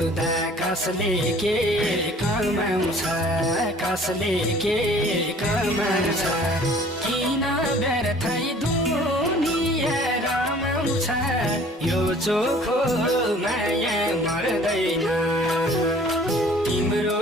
छोड्दा कसले के कमाउँछ कसले के कमाउँछ किन व्यर्थै दुनिया रमाउँछ यो चोखो माया मर्दैन तिम्रो